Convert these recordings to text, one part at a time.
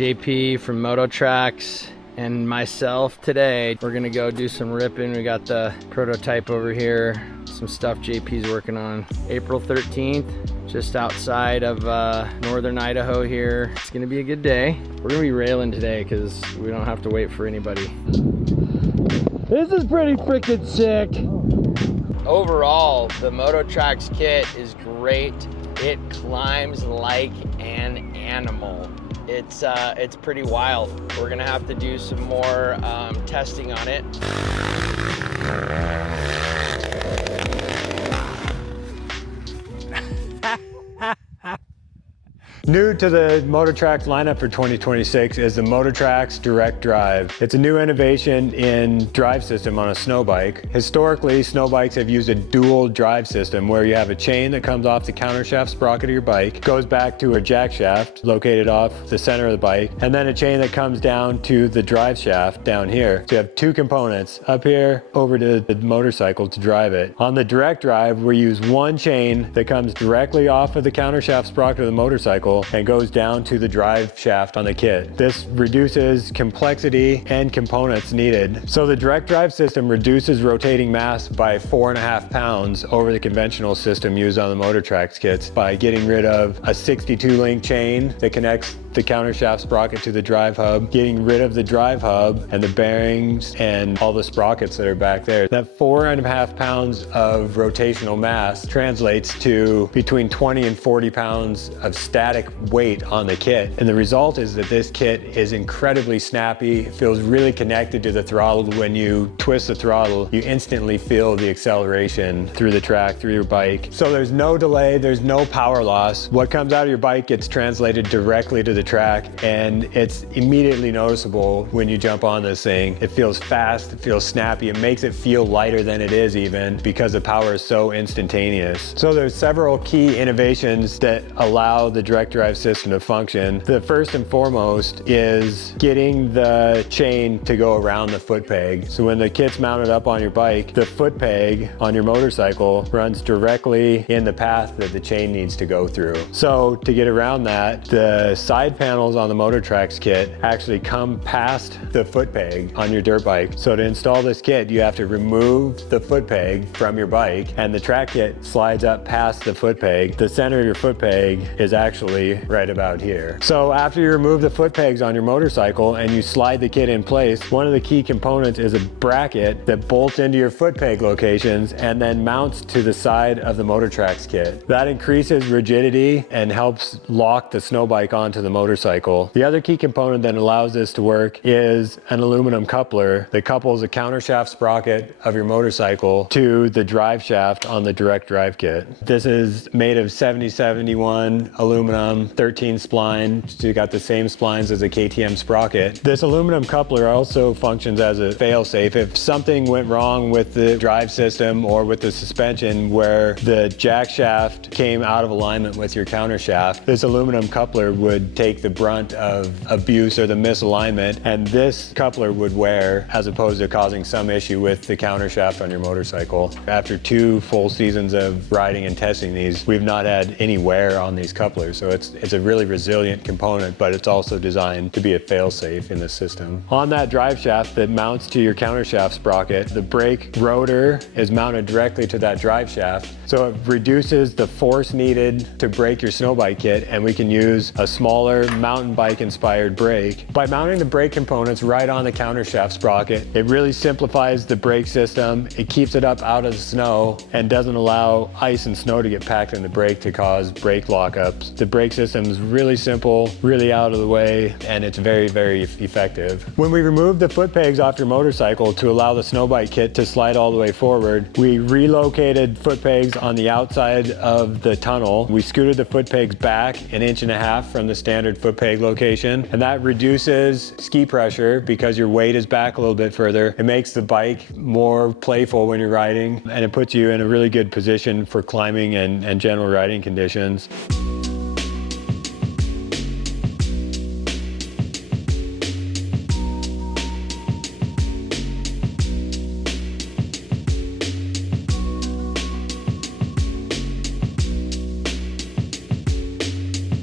JP from MOTOTRAX and myself today. We're gonna go do some ripping. We got the prototype over here, some stuff JP's working on. April 13th, just outside of northern Idaho here. It's gonna be a good day. We're gonna be railing today because we don't have to wait for anybody. This is pretty freaking sick. Overall, the MOTOTRAX kit is great. It climbs like an animal. It's pretty wild. We're gonna have to do some more testing on it. New to the MOTOTRAX lineup for 2026 is the MOTOTRAX Direct Drive. It's a new innovation in drive system on a snow bike. Historically, snow bikes have used a dual drive system where you have a chain that comes off the countershaft sprocket of your bike, goes back to a jack shaft located off the center of the bike, and then a chain that comes down to the drive shaft down here. So you have two components, up here over to the motorcycle to drive it. On the Direct Drive, we use one chain that comes directly off of the countershaft sprocket of the motorcycle and goes down to the drive shaft on the kit. This reduces complexity and components needed. So the Direct Drive system reduces rotating mass by 4.5 pounds over the conventional system used on the MOTOTRAX kits by getting rid of a 62-link chain that connects the countershaft sprocket to the drive hub, getting rid of the drive hub and the bearings and all the sprockets that are back there. That 4.5 pounds of rotational mass translates to between 20 and 40 pounds of static weight on the kit. And the result is that this kit is incredibly snappy. It feels really connected to the throttle. When you twist the throttle, you instantly feel the acceleration through the track, through your bike. So there's no delay, there's no power loss. What comes out of your bike gets translated directly to the track, and it's immediately noticeable when you jump on this thing. It feels fast, it feels snappy, it makes it feel lighter than it is even because the power is so instantaneous. So there's several key innovations that allow the Direct Drive system to function. The first and foremost is getting the chain to go around the foot peg. So when the kit's mounted up on your bike, the foot peg on your motorcycle runs directly in the path that the chain needs to go through. So to get around that, the side panels on the MOTOTRAX kit actually come past the foot peg on your dirt bike. So to install this kit, you have to remove the foot peg from your bike, and the track kit slides up past the foot peg. The center of your foot peg is actually right about here. So after you remove the foot pegs on your motorcycle and you slide the kit in place, one of the key components is a bracket that bolts into your foot peg locations and then mounts to the side of the MOTOTRAX kit. That increases rigidity and helps lock the snow bike onto the motorcycle. The other key component that allows this to work is an aluminum coupler that couples the countershaft sprocket of your motorcycle to the drive shaft on the Direct Drive kit. This is made of 7071 aluminum, 13 spline, so you got the same splines as a KTM sprocket. This aluminum coupler also functions as a fail-safe. If something went wrong with the drive system or with the suspension where the jack shaft came out of alignment with your countershaft, this aluminum coupler would take the brunt of abuse or the misalignment, and this coupler would wear as opposed to causing some issue with the countershaft on your motorcycle. After 2 full seasons of riding and testing these, we've not had any wear on these couplers, so it's a really resilient component, but it's also designed to be a fail-safe in the system. On that drive shaft that mounts to your countershaft sprocket, the brake rotor is mounted directly to that drive shaft, so it reduces the force needed to brake your snow bike kit, and we can use a smaller mountain bike inspired brake. By mounting the brake components right on the countershaft sprocket, it really simplifies the brake system. It keeps it up out of the snow and doesn't allow ice and snow to get packed in the brake to cause brake lockups. The brake system is really simple, really out of the way, and it's very, very effective. When we removed the foot pegs off your motorcycle to allow the snow bike kit to slide all the way forward, we relocated foot pegs on the outside of the tunnel. We scooted the foot pegs back 1.5 inches from the standard foot peg location, and that reduces ski pressure because your weight is back a little bit further. It makes the bike more playful when you're riding, and it puts you in a really good position for climbing and general riding conditions.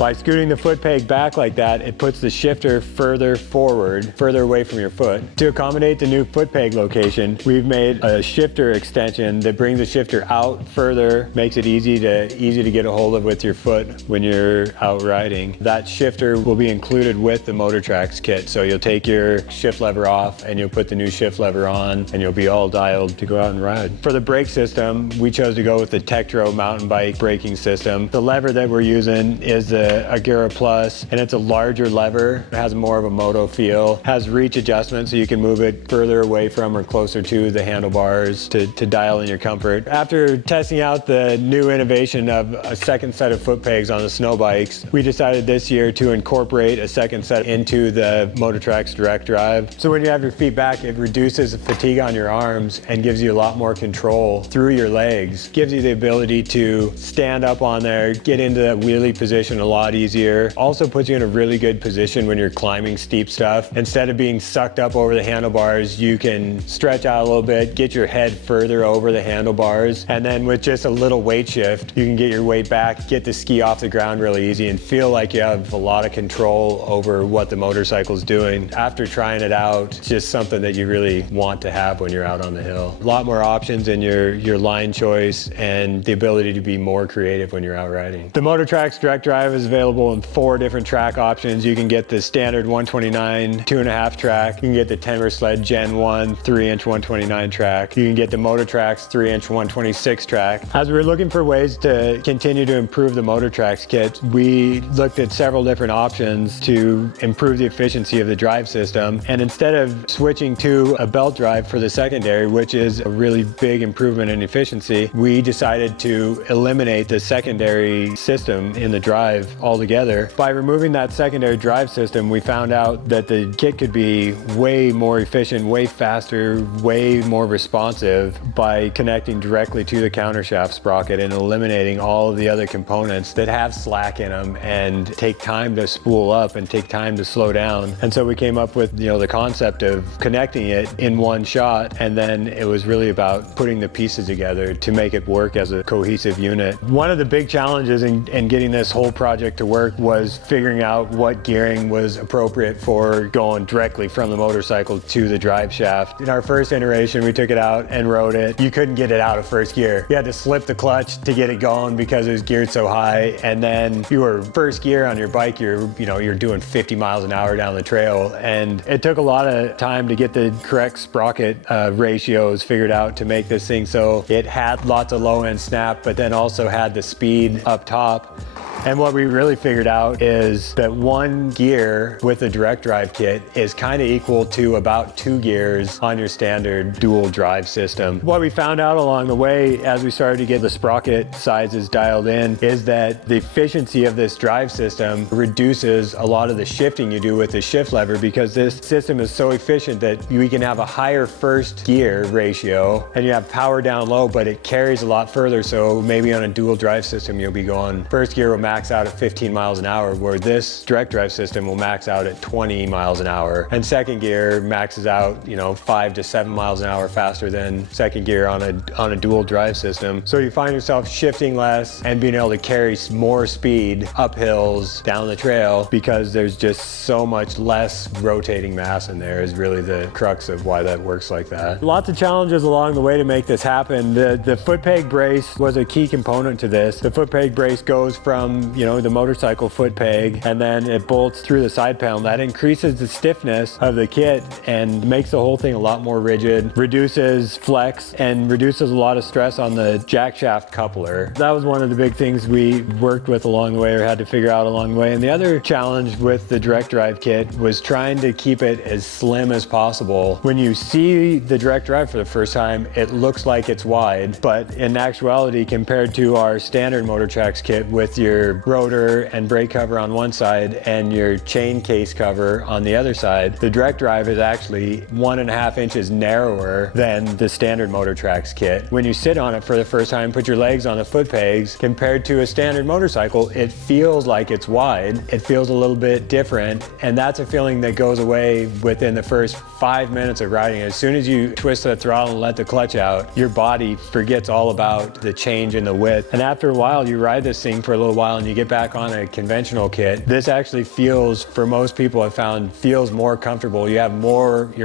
By scooting the foot peg back like that, it puts the shifter further forward, further away from your foot. To accommodate the new foot peg location, we've made a shifter extension that brings the shifter out further, makes it easy to get a hold of with your foot when you're out riding. That shifter will be included with the MOTOTRAX kit. So you'll take your shift lever off and you'll put the new shift lever on and you'll be all dialed to go out and ride. For the brake system, we chose to go with the Tektro mountain bike braking system. The lever that we're using is the Agera Plus, and it's a larger lever. It has more of a Moto feel, has reach adjustment so you can move it further away from or closer to the handlebars to dial in your comfort. After testing out the new innovation of a second set of foot pegs on the snow bikes, we decided this year to incorporate a second set into the MOTOTRAX Direct Drive. So when you have your feet back, it reduces the fatigue on your arms and gives you a lot more control through your legs. Gives you the ability to stand up on there, get into that wheelie position a lot easier. Also puts you in a really good position when you're climbing steep stuff. Instead of being sucked up over the handlebars, you can stretch out a little bit, get your head further over the handlebars, and then with just a little weight shift, you can get your weight back, get the ski off the ground really easy, and feel like you have a lot of control over what the motorcycle's doing. After trying it out, it's just something that you really want to have when you're out on the hill. A lot more options in your line choice and the ability to be more creative when you're out riding. The MOTOTRAX Direct Drive is available in 4 different track options. You can get the standard 129 2.5 track. You can get the Timbersled Gen 1 3-inch 129 track. You can get the MOTOTRAX 3-inch 126 track. As we were looking for ways to continue to improve the MOTOTRAX kit, we looked at several different options to improve the efficiency of the drive system. And instead of switching to a belt drive for the secondary, which is a really big improvement in efficiency, we decided to eliminate the secondary system in the drive altogether. By removing that secondary drive system, we found out that the kit could be way more efficient, way faster, way more responsive by connecting directly to the countershaft sprocket and eliminating all of the other components that have slack in them and take time to spool up and take time to slow down. And so we came up with, the concept of connecting it in one shot, and then it was really about putting the pieces together to make it work as a cohesive unit. One of the big challenges in getting this whole project to work was figuring out what gearing was appropriate for going directly from the motorcycle to the drive shaft. In our first iteration, we took it out and rode it. You couldn't get it out of first gear. You had to slip the clutch to get it going because it was geared so high. And then you were first gear on your bike, you're doing 50 miles an hour down the trail. And it took a lot of time to get the correct sprocket ratios figured out to make this thing so it had lots of low end snap, but then also had the speed up top. And what we really figured out is that one gear with the direct drive kit is kind of equal to about 2 gears on your standard dual drive system. What we found out along the way as we started to get the sprocket sizes dialed in is that the efficiency of this drive system reduces a lot of the shifting you do with the shift lever, because this system is so efficient that we can have a higher first gear ratio and you have power down low, but it carries a lot further. So maybe on a dual drive system, you'll be going first gear will max out at 15 miles an hour, where this direct drive system will max out at 20 miles an hour. And second gear maxes out, 5 to 7 miles an hour faster than second gear on a dual drive system. So you find yourself shifting less and being able to carry more speed up hills, down the trail, because there's just so much less rotating mass in there is really the crux of why that works like that. Lots of challenges along the way to make this happen. The foot peg brace was a key component to this. The foot peg brace goes from the motorcycle foot peg, and then it bolts through the side panel. That increases the stiffness of the kit and makes the whole thing a lot more rigid, reduces flex, and reduces a lot of stress on the jack shaft coupler. That was one of the big things we worked with along the way, or had to figure out along the way. And the other challenge with the direct drive kit was trying to keep it as slim as possible. When you see the direct drive for the first time, it looks like it's wide, but in actuality, compared to our standard MOTOTRAX kit with your rotor and brake cover on one side and your chain case cover on the other side, the direct drive is actually 1.5 inches narrower than the standard MOTOTRAX kit. When you sit on it for the first time, put your legs on the foot pegs, compared to a standard motorcycle, it feels like it's wide. It feels a little bit different, and that's a feeling that goes away within the first 5 minutes of riding. As soon as you twist the throttle and let the clutch out, your body forgets all about the change in the width. And after a while, you ride this thing for a little while and you get back on a conventional kit, this actually feels, for most people I've found, feels more comfortable. You're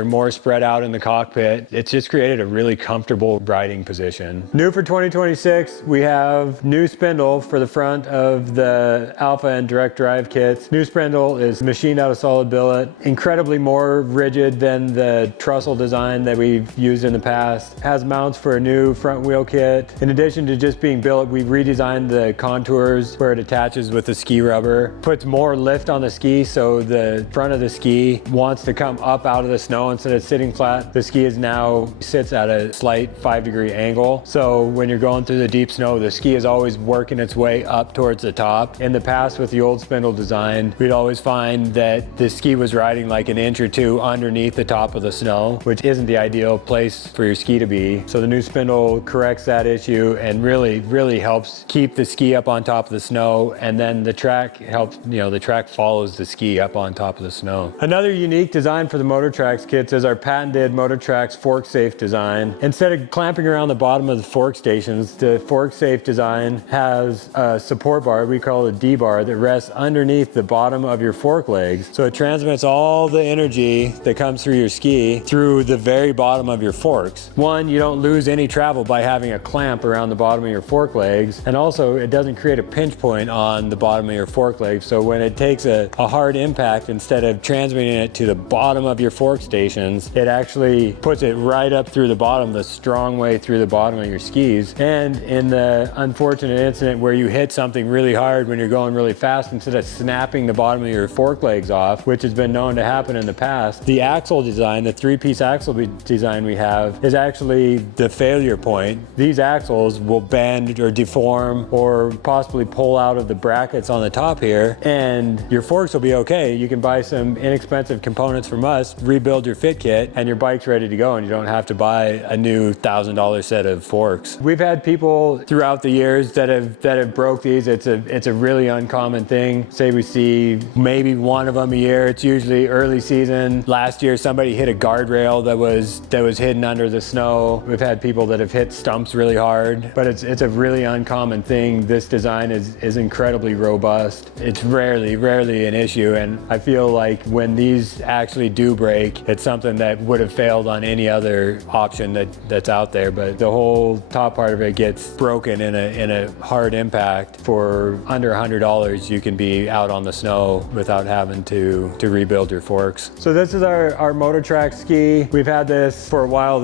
more spread out in the cockpit. It's just created a really comfortable riding position. New for 2026, we have new spindle for the front of the Alpha and Direct Drive kits. New spindle is machined out of solid billet, incredibly more rigid than the trussel design that we've used in the past. Has mounts for a new front wheel kit. In addition to just being billet, we've redesigned the contours where it attaches with the ski rubber. Puts more lift on the ski, so the front of the ski wants to come up out of the snow instead of sitting flat. The ski now sits at a slight 5-degree angle. So when you're going through the deep snow, the ski is always working its way up towards the top. In the past with the old spindle design, we'd always find that the ski was riding like an inch or two underneath the top of the snow, which isn't the ideal place for your ski to be. So the new spindle corrects that issue and really helps keep the ski up on top of the snow, and then the track helps, the track follows the ski up on top of the snow. Another unique design for the MOTOTRAX kits is our patented MOTOTRAX fork safe design. Instead of clamping around the bottom of the fork stations, the fork safe design has a support bar, we call it a D-bar, that rests underneath the bottom of your fork legs. So it transmits all the energy that comes through your ski through the very bottom of your forks. One, you don't lose any travel by having a clamp around the bottom of your fork legs, and also it doesn't create a pinch point on the bottom of your fork legs. So when it takes a hard impact, instead of transmitting it to the bottom of your fork stations, it actually puts it right up through the bottom, the strong way through the bottom of your skis. And in the unfortunate incident where you hit something really hard when you're going really fast, instead of snapping the bottom of your fork legs off, which has been known to happen in the past, the axle design, the 3-piece axle design we have, is actually the failure point. These axles will bend or deform or possibly pull out of the brackets on the top here, and your forks will be okay. You can buy some inexpensive components from us, rebuild your fit kit, and your bike's ready to go, and you don't have to buy a new $1,000 set of forks. We've had people throughout the years that have broke these. It's a really uncommon thing. Say we see maybe one of them a year. It's usually early season. Last year somebody hit a guardrail that was hidden under the snow. We've had people that have hit stumps really hard, but it's a really uncommon thing. This design is incredibly robust. It's rarely an issue, and I feel like when these actually do break, it's something that would have failed on any other option that's out there. But the whole top part of it gets broken in a hard impact. For under $100, you can be out on the snow without having to rebuild your forks. So this is our MOTOTRAX ski. We've had this for a while.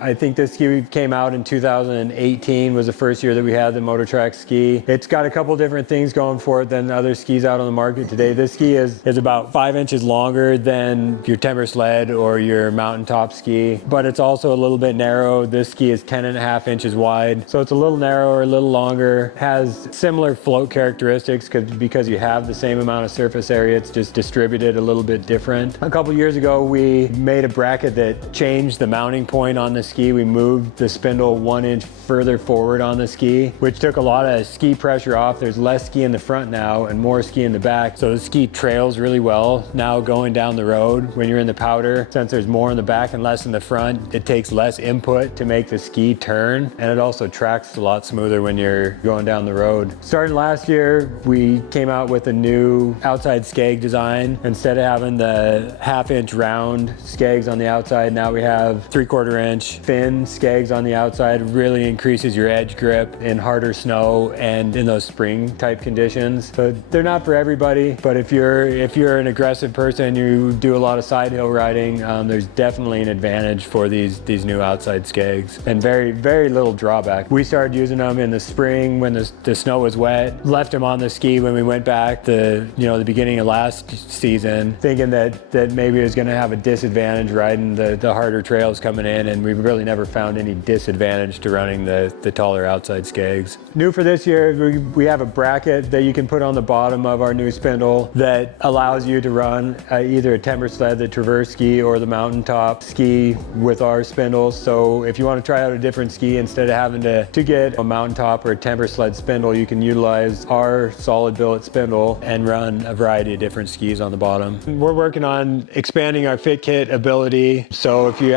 I think this ski came out in 2018 was the first year that we had the MOTOTRAX ski. It's got a couple different things going for it than other skis out on the market today. This ski is about 5 inches longer than your Timbersled or your mountaintop ski, but it's also a little bit narrow. This ski is 10.5 inches wide, so it's a little narrower, a little longer, has similar float characteristics because you have the same amount of surface area. It's just distributed a little bit different. A couple years ago, we made a bracket that changed the mounting point on the ski. We moved the spindle 1 inch further forward on the ski, which took a lot of ski pressure off. There's less ski in the front now and more ski in the back, so the ski trails really well now going down the road. When you're in the powder, since there's more in the back and less in the front, it takes less input to make the ski turn, and it also tracks a lot smoother when you're going down the road. Starting last year, we came out with a new outside skeg design. Instead of having the 1/2 inch round skegs on the outside, now we have 3/4 inch thin skegs on the outside. Really increases your edge grip in harder snow and in those spring type conditions. So they're not for everybody, but if you're an aggressive person, you do a lot of side hill riding, there's definitely an advantage for these new outside skegs, and very little drawback. We started using them in the spring when the snow was wet, left them on the ski when we went back the beginning of last season, thinking that maybe it was going to have a disadvantage riding the harder trails coming in, and we've really never found any disadvantage to running the taller outside skegs. New for this year, we have a bracket that you can put on the bottom of our new spindle that allows you to run either a Timbersled, the Traverse ski, or the mountaintop ski with our spindles. So if you want to try out a different ski, instead of having to get a mountaintop or a Timbersled spindle, you can utilize our solid billet spindle and run a variety of different skis on the bottom. We're working on expanding our fit kit ability. So if you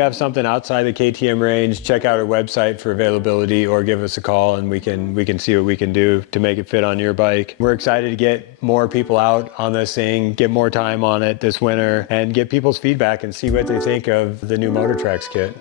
have something outside the KTM range, check out our website for availability or give us a call and we can see what we can do to to make it fit on your bike. We're excited to get more people out on this thing, get more time on it this winter, and get people's feedback and see what they think of the new MOTOTRAX kit.